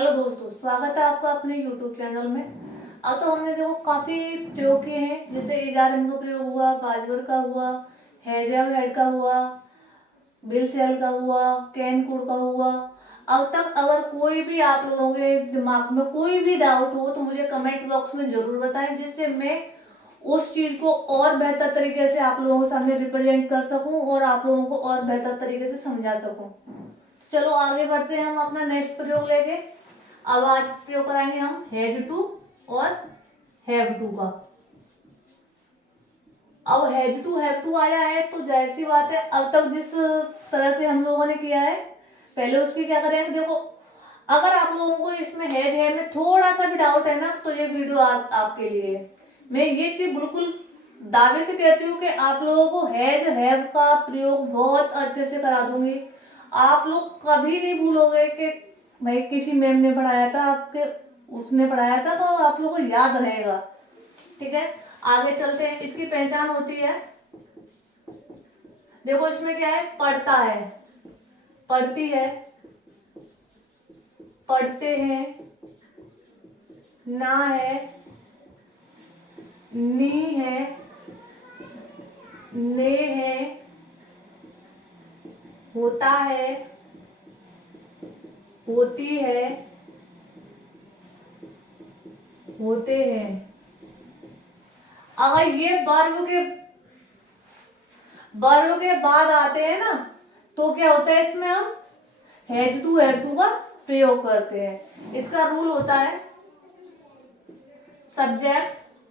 Hello दोस्तों, स्वागत है आपका अपने YouTube चैनल में। अब तो हमने देखो काफ़ी प्रयोग किए हैं, जैसे इजारम का प्रयोग हुआ, बाजवर का हुआ, हेजल हेड का हुआ, बिल सेल का हुआ, कैन कूड का हुआ। अब तक अगर कोई भी आप लोगों के दिमाग में कोई भी डाउट हो तो मुझे कमेंट बॉक्स में ज़रूर बताएं, जिससे मैं उस चीज़ को और बेहतर तरीके से आप लोगों के सामने रिप्रेजेंट कर सकूं और आप लोगों को और बेहतर तरीके से समझा सकूं। चलो आगे बढ़ते हैं हम अपना नेक्स्ट प्रयोग लेके। अब आज प्रयोग कराएंगे हम हैज टू और हैव टू का। अब हैज टू हैव टू आया है तो जाहिर सी बात है, अब तक जिस तरह से हम लोगों ने किया है पहले उसकी क्या करेंगे। देखो, अगर आप लोगों को इसमें हैज है में थोड़ा सा भी डाउट है ना, तो ये वीडियो आज आपके लिए है। मैं ये चीज बिल्कुल दावे से कहती हूँ कि आप लोगों को हैज हैव का प्रयोग बहुत अच्छे से करा दूंगी। आप लोग कभी नहीं भूलोगे कि भाई किसी मैम ने पढ़ाया था, आपके उसने पढ़ाया था, तो आप लोगों को याद रहेगा। ठीक है, आगे चलते हैं। इसकी पहचान होती है, देखो इसमें क्या है, पढ़ता है, पढ़ती है, पढ़ते हैं, ना है, नी है, ने है, होता है, होती है, होते हैं। अगर ये वर्ब के बाद आते हैं ना, तो क्या होता है, इसमें हम हैज टू हैव टू का प्रयोग करते हैं। इसका रूल होता है सब्जेक्ट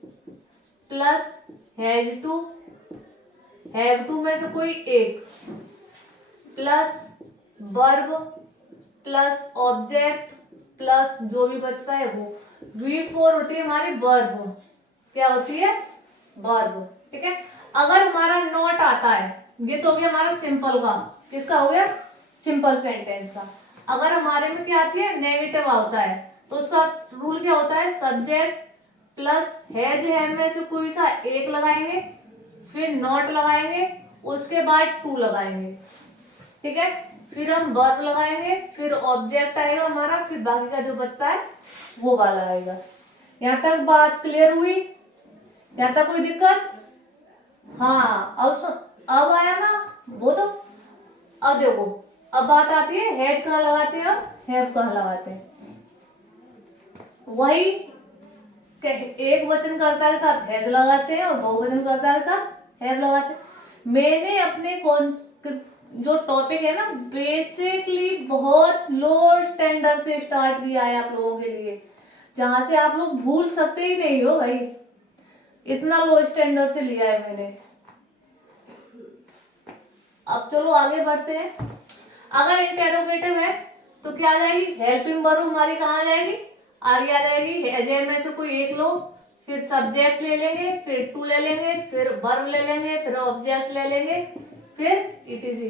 प्लस हैव टू में से कोई एक, plus verb plus object plus जो भी बचता है वो। V4 होती है हमारी वर्ब। क्या होती है, वर्ब। ठीक है, अगर हमारा नॉट आता है, ये तो हो गया हमारा सिंपल का, किसका हो गया, सिंपल सेंटेंस का। अगर हमारे में क्या आती है, नेगेटिव होता है, तो उसका रूल क्या होता है, सब्जेक्ट प्लस हैज है में से कोई सा एक लगाएंगे, फिर नॉट लगाएंगे, उसके बाद टू लगाएंगे। ठीक है, फिर हम वर्ब लगाएंगे, फिर ऑब्जेक्ट आएगा हमारा, फिर बाकी का जो बचता है वो वाला आएगा। यहाँ तक बात क्लियर हुई? यहाँ तक कोई दिक्कत? हाँ, अब आया ना वो तो। अब देखो, अब बात आती है हैज कहाँ लगाते हैं, अब हैव कहाँ लगाते हैं। वही एक वचनकर्ता के साथ हैज लगाते हैं और बहुवचनकर्ता के साथ हैव लगाते हैं। मैंने अपने कौन जो टॉपिक है ना, बेसिकली बहुत लो स्टैंडर्ड से स्टार्ट किया है आप लोगों के लिए, जहां से आप लोग भूल सकते ही नहीं हो भाई, इतना लो स्टैंडर्ड से लिया है मैंने। अब चलो आगे बढ़ते हैं। अगर इंटेरोगेटिव है तो क्या आ जाएगी, हेल्पिंग वर्ब हमारी कहाँ आ जाएगी, आगे आ जाएगी। हैज में से कोई एक लो, फिर सब्जेक्ट ले लेंगे, फिर टू ले लेंगे, फिर वर्ब ले लेंगे, फिर ऑब्जेक्ट ले लेंगे, फिर इटीसी।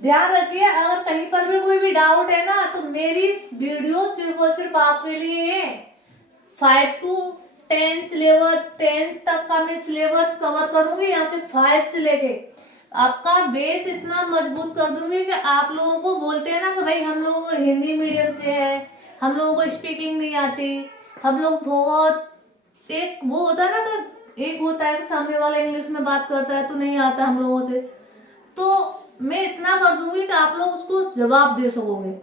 ध्यान रखिए, अगर कहीं पर भी कोई भी डाउट है ना, तो मेरी वीडियो सिर्फ और सिर्फ आपके लिए है। 5 to 10 सिलेबस, 10 तक का मैं सिलेबस कवर करूंगी, यहाँ से 5 से लेके आपका बेस इतना मजबूत कर दूंगी कि आप लोगों को बोलते हैं ना कि भाई हम लोगों को हिंदी मीडियम से है, हम लोगों को स्पीकिंग नहीं आती, हम लोग बहुत, एक वो होता है ना, तो एक होता है कि सामने वाला इंग्लिश में बात करता है तो नहीं आता हम लोगों से, तो मैं इतना कर दूंगी कि आप लोग उसको जवाब दे सकोगे।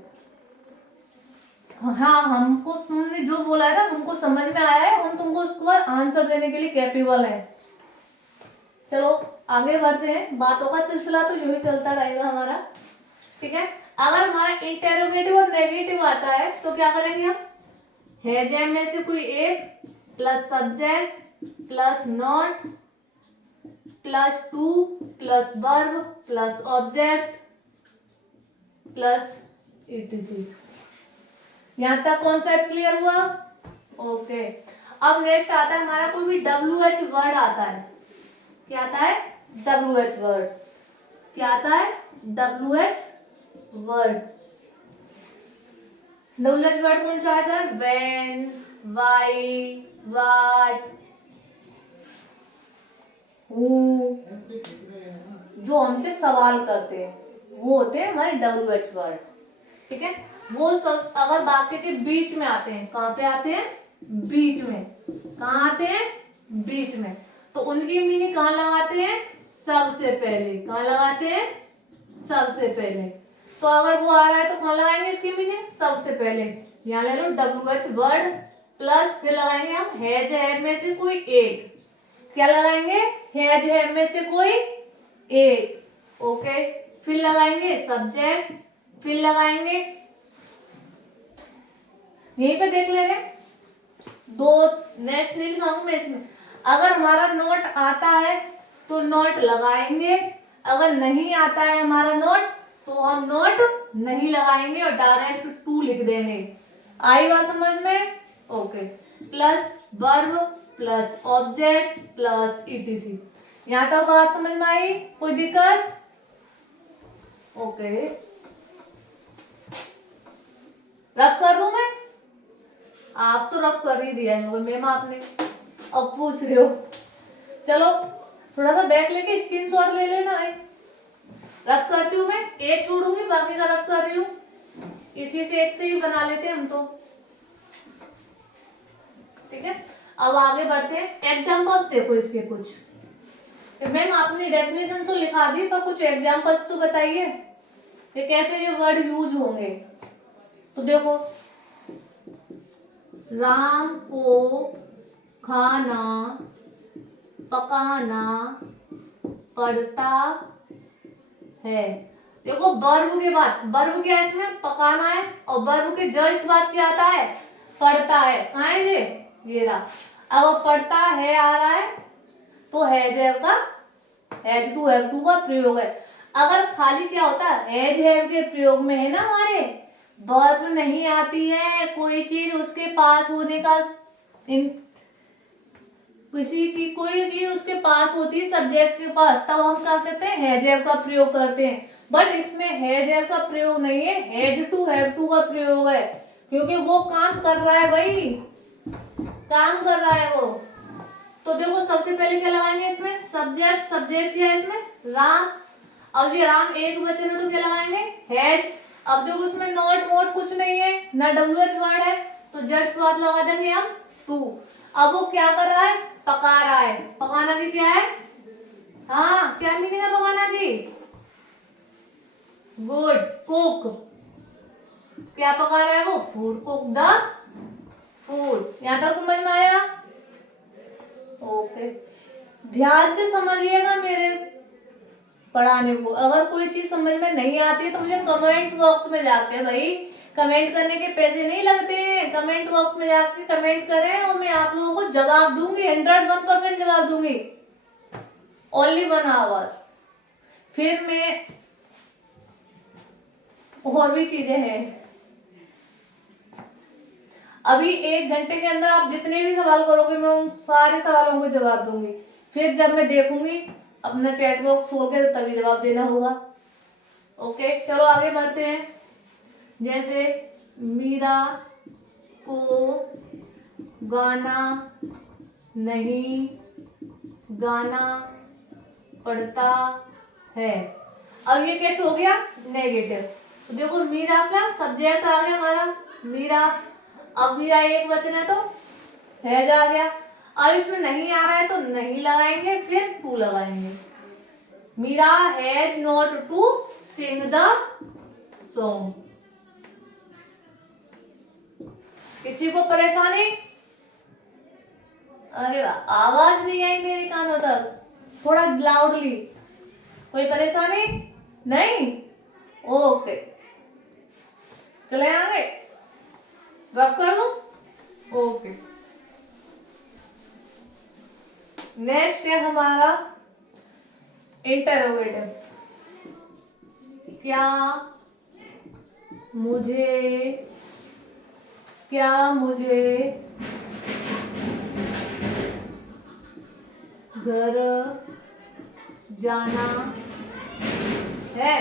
हाँ, हमको तुमने जो बोला है ना, हमको समझ में आया है, हम तुमको उसको आंसर देने के लिए कैपेबल है। चलो आगे बढ़ते हैं, बातों का सिलसिला तो यूं ही चलता रहेगा हमारा। ठीक है, अगर हमारा इंटेरोगेटिव और नेगेटिव आता है तो क्या करेंगे हम, हैज में से कोई एक plus subject plus not plus two plus verb plus object plus etc. यहां तक कॉन्सेप्ट क्लियर हुआ? ओके। अब नेक्स्ट आता है हमारा कोई भी WH वर्ड आता है। क्या आता है, WH वर्ड। क्या आता है, WH वर्ड। WH वर्ड कौन सा आता है, व्हेन, व्हाई, व्हाट, हु, जो हमसे सवाल करते हैं वो होते हैं हमारे WH वर्ड। ठीक है, वो सब अगर वाक्य के बीच में आते हैं, कहाँ पे आते हैं, बीच में, कहाँ आते हैं, बीच में, तो उनकी मीनिंग कहाँ लगाते हैं, सबसे पहले, कहाँ लगाते हैं, सबसे पहले। तो अगर वो आ रहा है तो कहाँ लगाएंगे इसकी मीनिंग, सबसे पहले, यहाँ ले लो WH वर्ड प्लस फिर लगाएंगे हम हैज हैव में से कोई एक, क्या लगाएंगे, हैज हैव में से कोई एक, ओके, फिर लगाएंगे सब्जेक्ट, फिर लगाएंगे, यहीं पे देख ले रहे, दो नेक्स्ट नहीं लिखाऊंगा मैं इसमें, अगर हमारा नोट आता है तो नोट लगाएंगे, अगर नहीं आता है हमारा नोट तो हम नोट नहीं लगाएंगे और डायरेक्ट टू लिख देंगे। आई बात समझ में, okay, plus verb plus object plus etc, यहां तक बात समझ में आई, कोई दिक्कत, ओके, रफ कर दूं मैं, आप तो रफ कर ही दिया है मैम आपने, अब पूछ रहे हो, चलो थोड़ा सा बैक लेके स्क्रीनशॉट ले लेना है, रफ करती हूँ मैं, एक छोड़ूंगी बाकी का रफ कर रही हूँ, इसी से एक से ही बना लेते हैं हम तो, ठीक है। अब आगे बढ़ते हैं, एग्जाम्पल्स देखो इसके कुछ, मैम आपने डेफिनेशन तो लिखा दी पर कुछ एग्जाम्पल्स तो बताइए ये कैसे ये वर्ड यूज होंगे। तो देखो, राम को खाना पकाना पड़ता है, देखो वर्ब के बाद, वर्ब क्या है इसमें, पकाना है, और वर्ब के जस्ट बाद क्या आता है, पड़ता है, कहाँ है ये रहा, अब पड़ता है आ रहा है तो हैज हैव का, हैज टू हैव टू का प्रयोग है, अगर खाली क्या होता है, हैज हैव के प्रयोग में है ना हमारे, वर्ब नहीं आती है, कोई चीज उसके पास होने का, किसी चीज कोई चीज उसके पास होती है सब्जेक्ट के पास, तब हम क्या करते हैं, हैज हैव का प्रयोग करते हैं, बट इसमें हैज हैव का प्रयोग नहीं है, हैज टू हैव टू का प्रयोग है, क्योंकि वो काम कर रहा है भाई, काम कर रहा है वो। तो देखो सबसे पहले क्या लगाएंगे इसमें, सब्जेक्ट, सब्जेक्ट क्या है इसमें, राम, अब ये राम एक वचन है तो क्या लगाएंगे, हैज, अब देखो उसमें नॉट वोट कुछ नहीं है ना, WH वर्ड है, तो जस्ट वर्ड लगा देंगे हम टू, अब वो क्या कर रहा है, पका रहा है, पकाना की क्या है, हाँ क्या मीनिंग है पकाना की, गुड, कुक, क्या पका रहा है वो, फूड, कुक द फूड, यहां तक समझ में आया, ओके, ध्यान से समझिएगा मेरे पढ़ाने को, अगर कोई चीज समझ में नहीं आती है तो मुझे कमेंट बॉक्स में जाके, भाई कमेंट करने के पैसे नहीं लगते हैं, कमेंट बॉक्स में जाके कमेंट करें और मैं आप लोगों को जवाब दूंगी, 101% जवाब दूंगी, ओनली 1 आवर, फिर मैं और भी चीजें हैं, अभी 1 घंटे के अंदर आप जितने भी सवाल करोगे मैं उन सारे सवालों को जवाब दूंगी, फिर जब मैं देखूंगी अपना चैट बॉक्स खोल के तभी जवाब देना होगा, ओके। चलो आगे बढ़ते हैं, जैसे मीरा को गाना नहीं गाना पड़ता है, अब ये कैसे हो गया, नेगेटिव, तो देखो मीरा का सब्जेक्ट आ गया हमारा मीरा, अब मीरा एक वचन है तो हैज आ गया, अब इसमें नहीं आ रहा है तो नहीं लगाएंगे, फिर टू लगाएंगे, Meera has not to sing the song, किसी को परेशानी, अरे वाह आवाज नहीं आई मेरे कानों तक, थोड़ा लाउडली, कोई परेशानी नहीं, ओके, चले आगे, रब कर दो, ओके, नेक्स्ट है हमारा इंटरोगेटिव, क्या मुझे घर जाना है,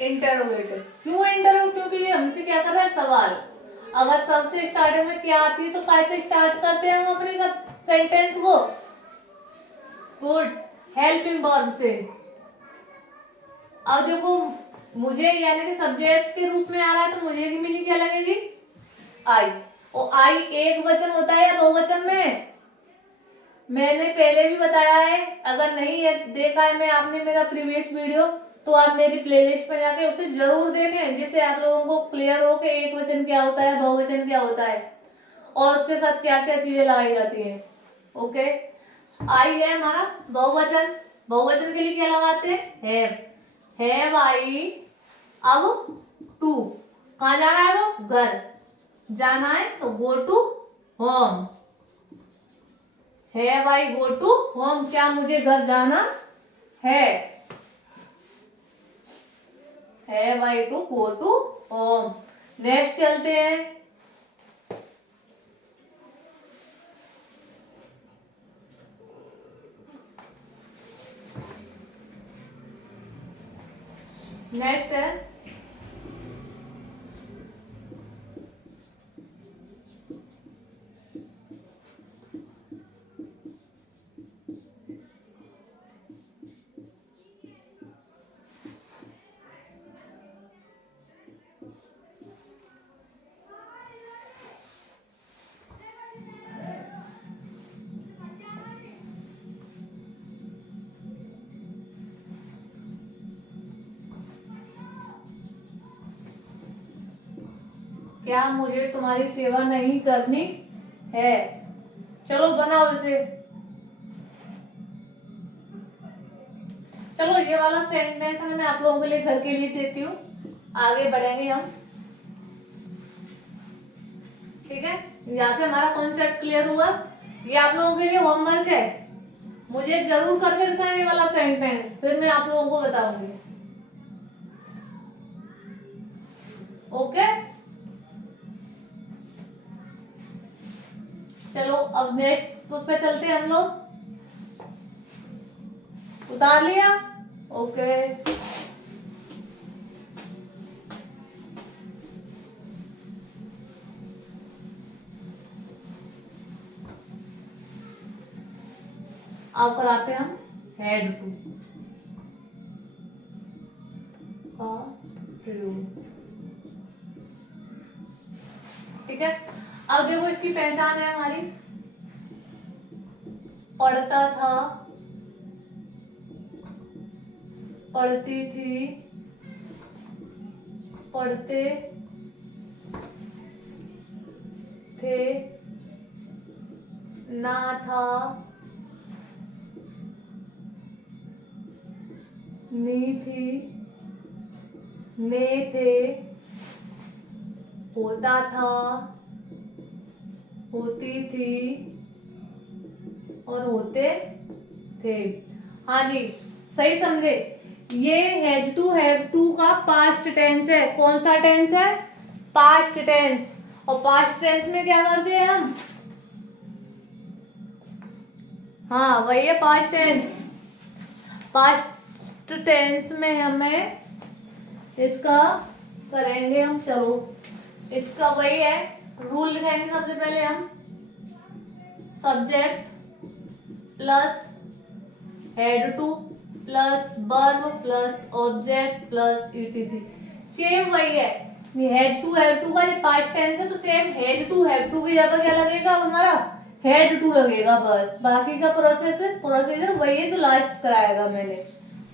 इंटरोगेटिव, क्यों इंटरोगेटिव, क्योंकि ये हमसे क्या कर रहा है, सवाल, अगर सबसे स्टार्टिंग में क्या आती है तो कैसे स्टार्ट करते हैं हम अपने सब सेंटेंस को, गुड, हेल्पिंग वर्ब से, अब देखो मुझे यानी कि सब्जेक्ट के रूप में आ रहा है तो मुझे की मीनिंग क्या लगेगी, आई। और आई एक वचन होता है या बहुवचन में, मैंने पहले भी बताया है, अगर नहीं है देखा है मैं आपने मेरा प्रीवियस वीडियो तो आप मेरी प्लेलिस्ट पे जाके उसे जरूर देखें, जिससे आप लोगों को क्लियर हो कि एक वचन क्या होता है, बहुवचन क्या होता है और उसके साथ क्या क्या चीजें लगाई जाती हैं। ओके, आई है हमारा बहुवचन, बहुवचन के लिए क्या लगाते हैं, हैव आई। अब टू, कहाँ जाना है, वो घर जाना है तो go to home, have I go to home, क्या मुझे घर जाना है, have I to go to home. Next चलते हैं, नेक्स्ट है क्या मुझे तुम्हारी सेवा नहीं करनी है। चलो बनाओ इसे, चलो ये वाला सेंटेंस मैं आप लोगों के लिए घर के लिए देती हूँ, आगे बढ़ेंगे हम। ठीक है, यहाँ से हमारा कॉन्सेप्ट क्लियर हुआ, ये आप लोगों के लिए होमवर्क है, मुझे जरूर करके दिखाएं ये वाला सेंटेंस, फिर मैं आप लोगों को बताऊंगी। ओके, चलो अब नेक्स्ट उस पे चलते हैं हम लोग, उतार लिया। ओके, अब कराते हैं हम हेड टू का ट्रू। ठीक है, अब देखो इसकी पहचान है हमारी, पढ़ता था, पढ़ती थी, पढ़ते थे, ना था, नी थी, ने थे, होता था, होती थी और होते थे। हाँ जी, सही समझे, ये हैव टू का पास्ट टेंस है। कौन सा टेंस है, पास्ट टेंस। और पास्ट टेंस में क्या करते हैं हम, हाँ वही है पास्ट टेंस। पास्ट टेंस में हमें इसका करेंगे हम, चलो इसका वही है रूल लिखेंगे। सबसे पहले हम subject plus head two plus verb plus object plus etc, same वही है। हैज टू हैव टू का ये पास्ट टेंस है तो same has to have to की जगह क्या लगेगा हमारा, हेड टू लगेगा, बस बाकी का प्रोसीजर वही है तो लास्ट कराएगा मैंने।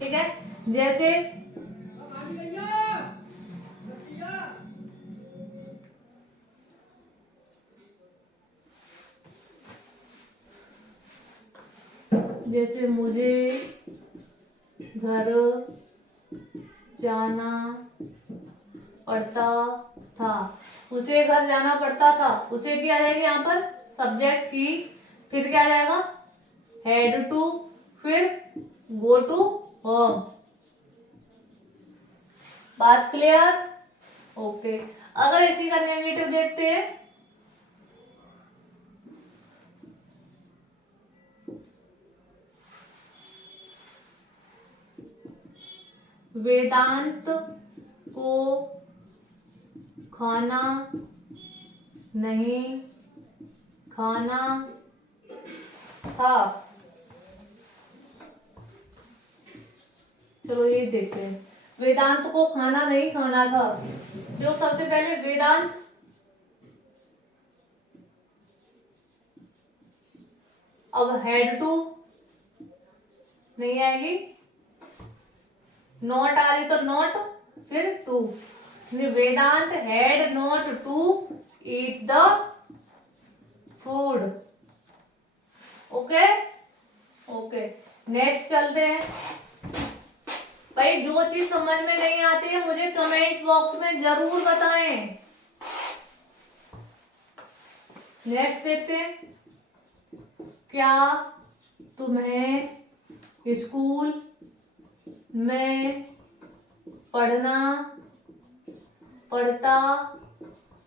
ठीक है, जैसे जैसे मुझे घर जाना पड़ता था, उसे घर जाना पड़ता था, उसे क्या आ जाएगा यहाँ पर सब्जेक्ट की, फिर क्या आ जाएगा हेड टू, फिर गो टू होम। बात क्लियर, ओके। अगर इसी का नेगेटिव देखते हैं, वेदांत को खाना नहीं खाना था। चलो ये देखते हैं, वेदांत को खाना नहीं खाना था। जो सबसे पहले वेदांत, अब हैड टू नहीं आएगी, नॉट आ रही तो नॉट, फिर to. Vedant had not to eat the food. Okay okay, next चलते हैं। भाई जो चीज समझ में नहीं आती है मुझे कमेंट बॉक्स में जरूर बताएं। नेक्स्ट देखते हैं, क्या तुम्हें स्कूल में पढ़ना पड़ता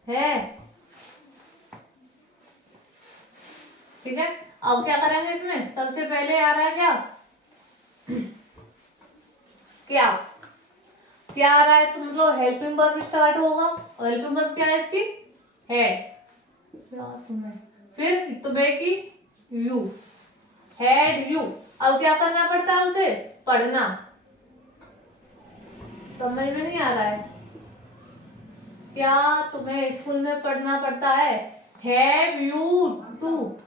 है? ठीक है, अब क्या करेंगे इसमें? सबसे पहले आ रहा है क्या क्या क्या आ रहा है? तुम जो हेल्पिंग वर्ब स्टार्ट होगा, और हेल्पिंग वर्ब क्या है इसकी? है। क्या तुम्हें, फिर तुम्हें की यू, हैड यू। अब क्या करना पड़ता है उसे? पढ़ना। समझ में नहीं आ रहा है? क्या तुम्हें स्कूल में पढ़ना पड़ता है? Have you to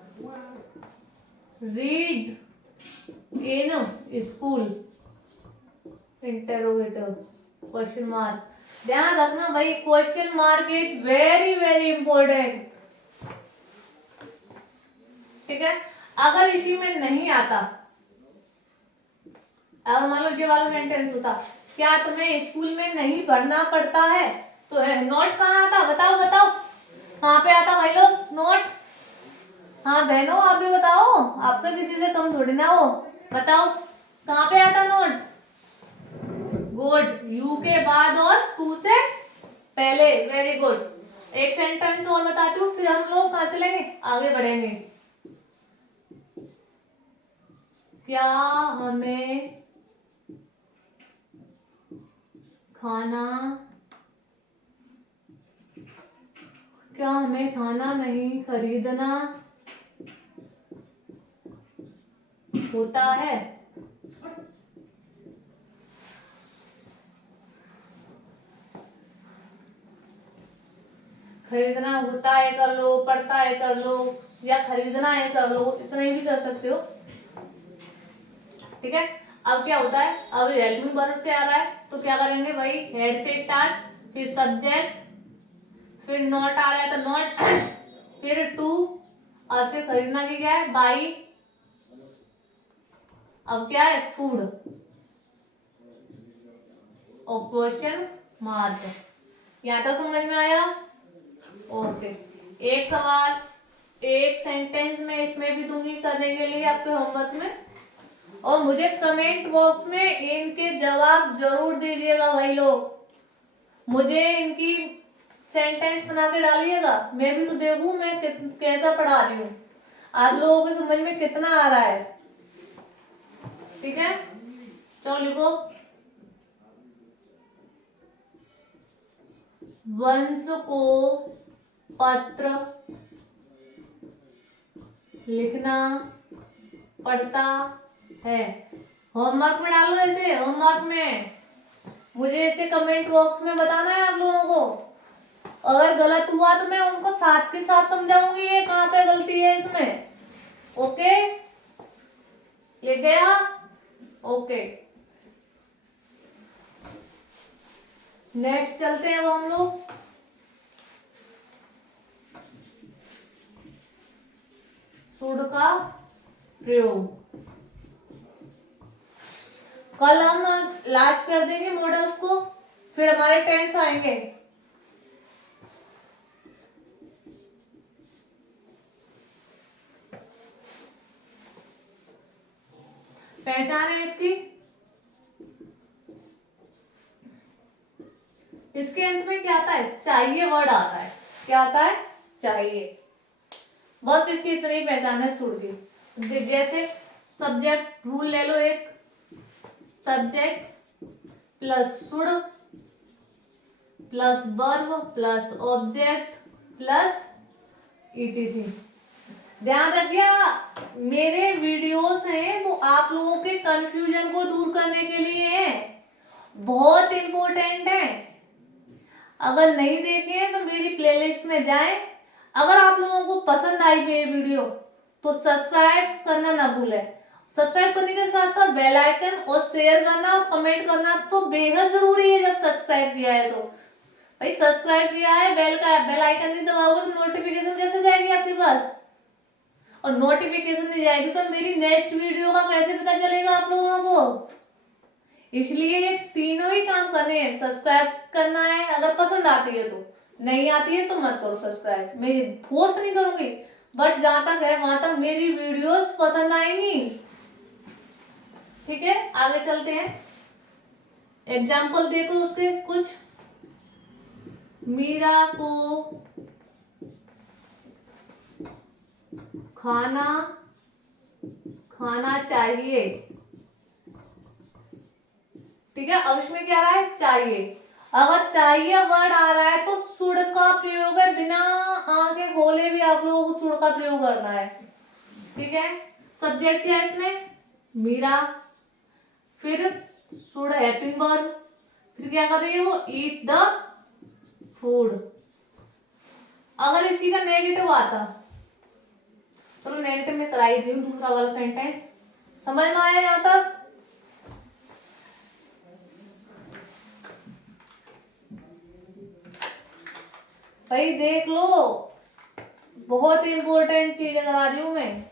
read in school? Interrogative, question mark. ध्यान रखना भाई, question mark is very very important. ठीक है, अगर इसी में नहीं आता, अगर मान लो ये वाला सेंटेंस होता, क्या तुम्हें स्कूल में नहीं पढ़ना पड़ता है, तो है नोट कहाँ आता? बताओ बताओ, कहाँ पे आता भाई लोग नोट? हाँ बहनों आप भी बताओ, आपका किसी से कम थोड़ी ना हो, बताओ कहाँ पे आता नोट? गुड, यू के बाद और टू से पहले, वेरी गुड। एक सेंटेंस और बताती हूँ, फिर हम लोग कहाँ चलेंगे, आगे बढ़ेंगे। क्या हमें खाना नहीं खरीदना होता है? खरीदना होता है कर लो, पड़ता है कर लो, या खरीदना है कर लो, इतना ही भी कर सकते हो। ठीक है, अब क्या होता है? अब हेल्पिंग वर्ब से आ रहा है तो क्या करेंगे भाई? हेड से स्टार्ट, फिर सब्जेक्ट, फिर नॉट आ रहा है तो नॉट, फिर टू, और फिर खरीदना की क्या है? बाई। अब क्या है? फूड और क्वेश्चन मार्क। यहाँ तक समझ में आया? ओके, एक सवाल एक सेंटेंस में इसमें भी दूंगी करने के लिए आपके होमवर्क में, और मुझे कमेंट बॉक्स में इनके जवाब जरूर दीजिएगा भाई लोग। मुझे इनकी सेंटेंस बना के डालिएगा, मैं भी तो देखूं मैं कैसा पढ़ा रही हूँ, आप लोगों को समझ में कितना आ रहा है। ठीक है, चलो लिखो, वंश को पत्र लिखना पड़ता है। होमवर्क में डालो ऐसे, होमवर्क में मुझे ऐसे कमेंट बॉक्स में बताना है आप लोगों को। अगर गलत हुआ तो मैं उनको साथ के साथ समझाऊंगी ये कहाँ पे गलती है इसमें। ओके, ये गया? ओके, नेक्स्ट चलते हैं अब हम लोग। शुड का प्रयोग कल हम लास्ट कर देंगे मॉडल्स को, फिर हमारे टेंस आएंगे। पहचान है इसकी, इसके अंत में क्या आता है? चाहिए वर्ड आता है। क्या आता है? चाहिए। बस इसकी इतनी ही पहचान है शुड की। जैसे सब्जेक्ट रूल ले लो एक, subject plus should plus verb plus object plus etc. ध्यान रखिएगा, मेरे वीडियोस हैं वो आप लोगों के कंफ्यूजन को दूर करने के लिए हैं, बहुत इम्पोर्टेंट है। अगर नहीं देखे हैं तो मेरी प्लेलिस्ट में जाएं। अगर आप लोगों को पसंद आई मेरी वीडियो तो सब्सक्राइब करना ना भूलें। सब्सक्राइब करने के साथ साथ बेल आइकन और शेयर करना और कमेंट करना तो बेहद जरूरी है। जब सब्सक्राइब किया है तो भाई सब्सक्राइब किया है, बेल आइकन नहीं दबाओगे तो नोटिफिकेशन कैसे जाएगी आपके पास, और नोटिफिकेशन नहीं जाएगी तो मेरी नेक्स्ट वीडियो का कैसे पता चलेगा आप लोगों को। इसलिए ये तीनों ही काम करने हैं। सब्सक्राइब करना है अगर पसंद आती है तो, नहीं आती है तो मत करो सब्सक्राइब। मैं फोर्स नहीं करूंगी, बट जहां तक है वहां तक मेरी वीडियोस पसंद आएंगी। ठीक है, आगे चलते हैं। एग्जाम्पल देखो उसके कुछ। मीरा को खाना खाना चाहिए। ठीक है, अब इसमें क्या आ रहा है, चाहिए। अगर चाहिए वर्ड आ रहा है तो शुड का प्रयोग है, बिना आंखें खोले भी आप लोगों को शुड का प्रयोग करना है। ठीक है, सब्जेक्ट क्या है इसमें, मीरा, फिर शुड हेल्पिंग वर्ब, फिर क्या कर रही है वो, ईट द फूड। अगर इसी का नेगेटिव आता, चलो नेगेटिव में कराई दी हूँ दूसरा वाला सेंटेंस, समझ में आया यहाँ तक। भाई देख लो, बहुत इंपॉर्टेंट चीज करा रही हूं मैं।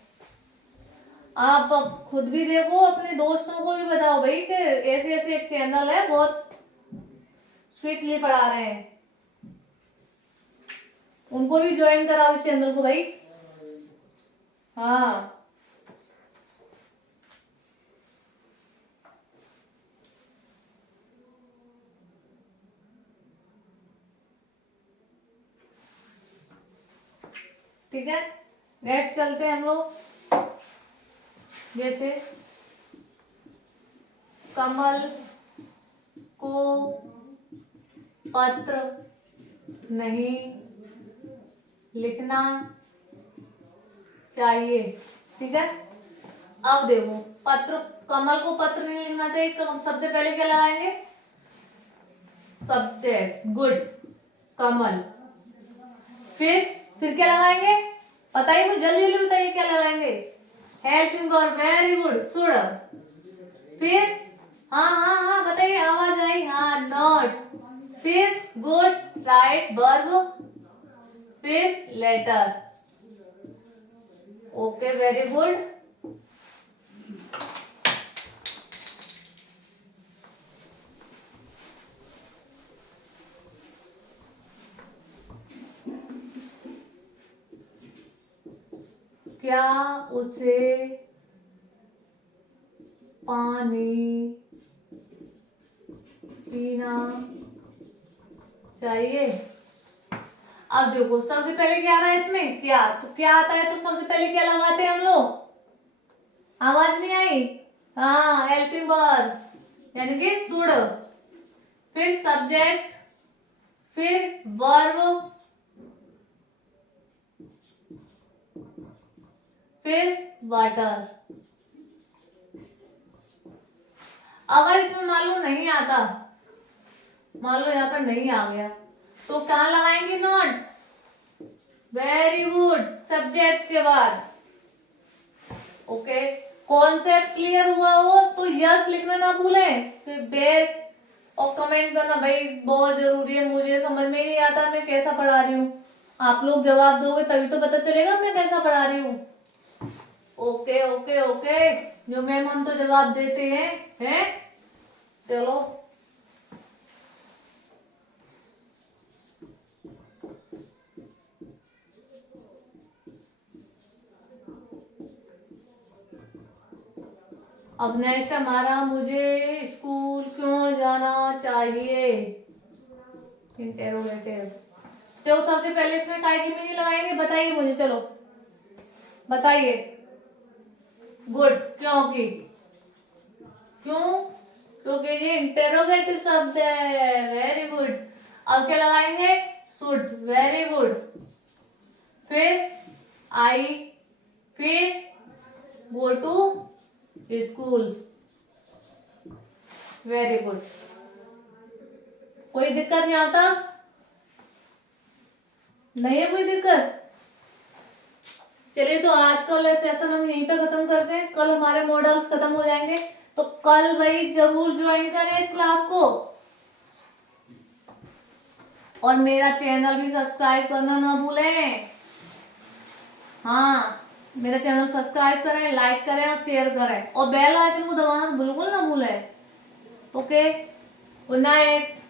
आप अब खुद भी देखो, अपने दोस्तों को भी बताओ भाई कि ऐसे ऐसे एक चैनल है, बहुत स्ट्रिक्टली पढ़ा रहे हैं, उनको भी ज्वाइन कराओ इस चैनल को भाई। हाँ, ठीक है, नेक्स्ट चलते हैं हम लोग। जैसे कमल को पत्र नहीं लिखना चाहिए। ठीक है, अब देखो पत्र, कमल को पत्र नहीं लिखना चाहिए, सबसे पहले क्या लगाएंगे, सब्जेक्ट गुड कमल, फिर क्या लगाएंगे, बताइए मुझे, जल्दी जल्दी बताइए क्या लगाएंगे, helping verb, very good, should, फिर हाँ हाँ हाँ बताइए, आवाज आई, हाँ नॉट, फिर गुड राइट वर्ब, फिर लेटर, ओके वेरी गुड। क्या उसे पानी पीना चाहिए। अब देखो सबसे पहले क्या आ रहा है इसमें, क्या, तो क्या आता है तो सबसे पहले क्या लगाते हैं हम लोग, आवाज नहीं आई, हाँ हेल्पिंग वर्ब यानी कि शुड, फिर सब्जेक्ट, फिर वर्ब, फिर वाटर। अगर इसमें मालूम नहीं आता, मान लो यहाँ पर नहीं आ गया, तो कहाँ लगाएंगे, नॉट, वेरी गुड, सब्जेक्ट के बाद। ओके, कॉन्सेप्ट क्लियर हुआ हो तो यस लिखना ना भूलें, फिर बेर और कमेंट करना भाई बहुत जरूरी है, मुझे समझ में नहीं आता मैं कैसा पढ़ा रही हूँ। आप लोग जवाब दोगे तभी तो पता चलेगा मैं कैसा पढ़ा रही हूँ। ओके ओके ओके, जो मैम हम तो जवाब देते हैं। चलो अब नेक्स्ट हमारा, मुझे स्कूल क्यों जाना चाहिए, इंटेरोगेटिव। तो सबसे पहले इसमें काय की मीनिंग लगाएंगे, बताइए मुझे, चलो बताइए, गुड, क्योंकि, क्यों, क्योंकि ये इंटेरोगेटिव शब्द है, वेरी गुड। अब क्या लगाएंगे, शुड, वेरी गुड, फिर आई, फिर go to school, very good. कोई दिक्कत यहाँ तक नहीं है? कोई दिक्कत? चलिए तो आज का सेशन हम यहीं पे खत्म करते हैं, कल हमारे मॉडल्स खत्म हो जाएंगे। तो कल भाई जरूर ज्वाइन करें इस क्लास को, और मेरा चैनल भी सब्सक्राइब करना ना भूलें। हाँ, मेरा चैनल सब्सक्राइब करें, लाइक करें और शेयर करें, और बेल आइकन को दबाना बिल्कुल ना भूलें। Okay, good night.